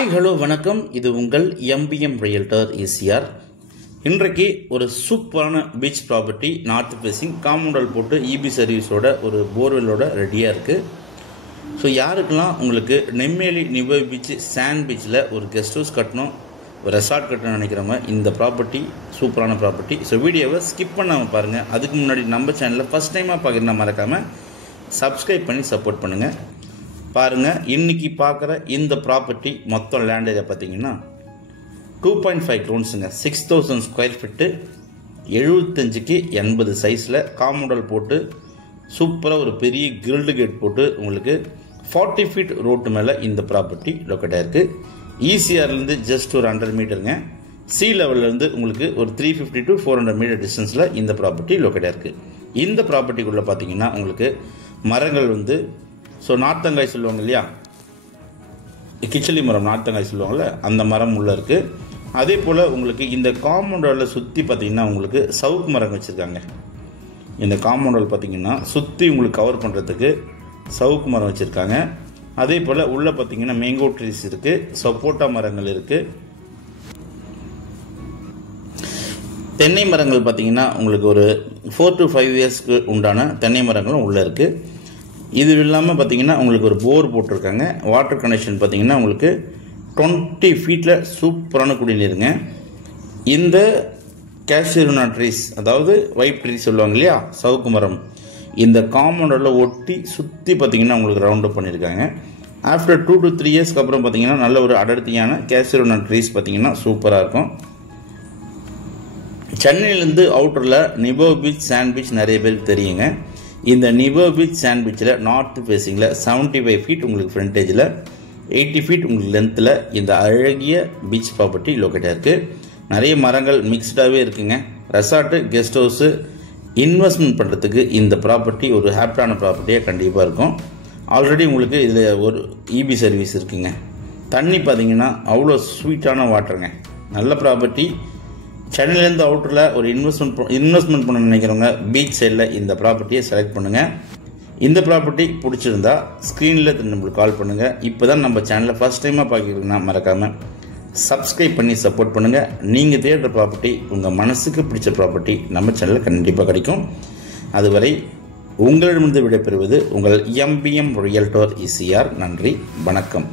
Hi hello வணக்கம். இது உங்கள் எம்பிஎம் ரியல்டர் ஈசிஆர். இன்றைக்கு ஒரு சூப்பரான பீச் ப்ராப்பர்ட்டி நார்த் ஃபேசிங் காம்பவுண்டல் போட்டு இபி சர்வீஸோட ஒரு போர்வெல்லோட ரெடியாக இருக்குது. ஸோ யாருக்கெல்லாம் உங்களுக்கு நெம்மேலி நிபோ பீச் சாண்ட் பீச்சில் ஒரு கெஸ்ட் ஹவுஸ் கட்டணும், ஒரு ரெசார்ட் கட்டணும்னு நினைக்கிறவங்க இந்த ப்ராப்பர்ட்டி சூப்பரான ப்ராப்பர்ட்டி. ஸோ வீடியோவை ஸ்கிப் பண்ணாமல் பாருங்கள். அதுக்கு முன்னாடி நம்ம சேனலில் ஃபஸ்ட் டைமாக பார்க்குறேன்னா மறக்காமல் சப்ஸ்கிரைப் பண்ணி சப்போர்ட் பண்ணுங்கள். பாருங்கள், இன்றைக்கி பார்க்குற இந்த ப்ராப்பர்ட்டி மொத்தம் லேண்ட் ஏரியா பார்த்தீங்கன்னா 2.5 கிரவுண்ட்ஸுங்க, 6000 ஸ்கொயர் ஃபீட்டு, 75க்கு 80 சைஸில் காம்பவுண்டல் போட்டு சூப்பராக ஒரு பெரிய கிரில்டு கேட் போட்டு உங்களுக்கு 40 ஃபீட் ரோட்டு மேலே இந்த ப்ராப்பர்ட்டி லொக்கேட் ஆகிருக்கு. ஈசிஆர்லேருந்து ஜஸ்ட் ஒரு 100 மீட்டருங்க. சி லெவல்லேருந்து உங்களுக்கு ஒரு 350 to 400 மீட்டர் டிஸ்டன்ஸில் இந்த ப்ராப்பர்ட்டி லொக்கேட் ஆகிருக்கு. இந்த ப்ராப்பர்ட்டிக்குள்ளே பார்த்தீங்கன்னா உங்களுக்கு மரங்கள் ஸோ நார்த்தங்காய் சொல்லுவாங்க இல்லையா, கிச்சலி மரம் நார்த்தங்காய் சொல்லுவாங்கள்ல, அந்த மரம் உள்ளே இருக்குது. அதே போல் உங்களுக்கு இந்த காம்பவுண்டில் சுற்றி பார்த்தீங்கன்னா உங்களுக்கு சவுக்கு மரம் வச்சுருக்காங்க. இந்த காம்பவுண்டில் பார்த்தீங்கன்னா சுற்றி உங்களுக்கு கவர் பண்ணுறதுக்கு சவுக்கு மரம் வச்சுருக்காங்க. அதே போல் உள்ளே பார்த்தீங்கன்னா மேங்கோ ட்ரீஸ் இருக்குது, சப்போட்டா மரங்கள் இருக்குது. தென்னை மரங்கள் பார்த்தீங்கன்னா உங்களுக்கு ஒரு 4 to 5 இயர்ஸ்க்கு உண்டான தென்னை மரங்களும் உள்ளே இருக்குது. இது இல்லாமல் பார்த்தீங்கன்னா உங்களுக்கு ஒரு போர் போட்டிருக்காங்க. வாட்டர் கனெக்ஷன் பார்த்தீங்கன்னா உங்களுக்கு 20 ஃபீட்டில் சூப்பரான குடிநீருங்க. இந்த கேஷ்யூரினா ட்ரீஸ், அதாவது ஒயிட் ட்ரீ சொல்லுவாங்க இல்லையா, சவுக்கு மரம், இந்த காம்பவுண்டில் ஒட்டி சுற்றி பார்த்தீங்கன்னா உங்களுக்கு ரவுண்ட் அப் பண்ணியிருக்காங்க. ஆஃப்டர் 2 to 3 இயர்ஸ்க்கு அப்புறம் பார்த்தீங்கன்னா நல்ல ஒரு அடர்த்தியான கேஷ்யூரினா ட்ரீஸ் பார்த்தீங்கன்னா சூப்பராக இருக்கும். சென்னையிலேருந்து அவுட்டரில் நிபோ பீச் சாண்ட் பீச் நிறைய பேருக்கு தெரியுங்க. இந்த நிபோ பீச் சாண்ட் பீச்சில் நார்த் ஃபேஸிங்கில் 75 ஃபீட் உங்களுக்கு ஃப்ரண்டேஜில், 80 ஃபீட் உங்களுக்கு லென்த்தில் இந்த அழகிய பீச் ப்ராப்பர்ட்டி லொக்கேட்டாக இருக்குது. நிறைய மரங்கள் மிக்ஸ்டாகவே இருக்குங்க. ரெசார்ட்டு, கெஸ்ட் ஹவுஸு, இன்வெஸ்ட்மெண்ட் பண்ணுறதுக்கு இந்த ப்ராப்பர்ட்டி ஒரு ஹாப்பியான ப்ராப்பர்ட்டியாக கண்டிப்பாக இருக்கும். ஆல்ரெடி உங்களுக்கு இதில் ஒரு இபி சர்வீஸ் இருக்குங்க. தண்ணி பார்த்தீங்கன்னா அவ்வளோ ஸ்வீட்டான வாட்டருங்க. நல்ல ப்ராப்பர்ட்டி. சென்னையிலேருந்து அவுட்டரில் ஒரு இன்வெஸ்ட்மெண்ட் பண்ண நினைக்கிறவங்க பீச் சைடில் இந்த ப்ராப்பர்ட்டியை செலக்ட் பண்ணுங்கள். இந்த ப்ராப்பர்ட்டி பிடிச்சிருந்தா ஸ்க்ரீனில் நம்மளுக்கு கால் பண்ணுங்கள். இப்போ தான் நம்ம சேனலை ஃபஸ்ட் டைமாக பார்க்குறீங்கன்னா மறக்காமல் சப்ஸ்கிரைப் பண்ணி சப்போர்ட் பண்ணுங்கள். நீங்கள் தேடுற ப்ராப்பர்ட்டி, உங்கள் மனசுக்கு பிடிச்ச ப்ராப்பர்ட்டி நம்ம சேனலில் கண்டிப்பாக கிடைக்கும். அதுவரை உங்களிடமிருந்து விடைபெறுவது உங்கள் எம்பிஎம் ரியல்டர் ஈசிஆர். நன்றி, வணக்கம்.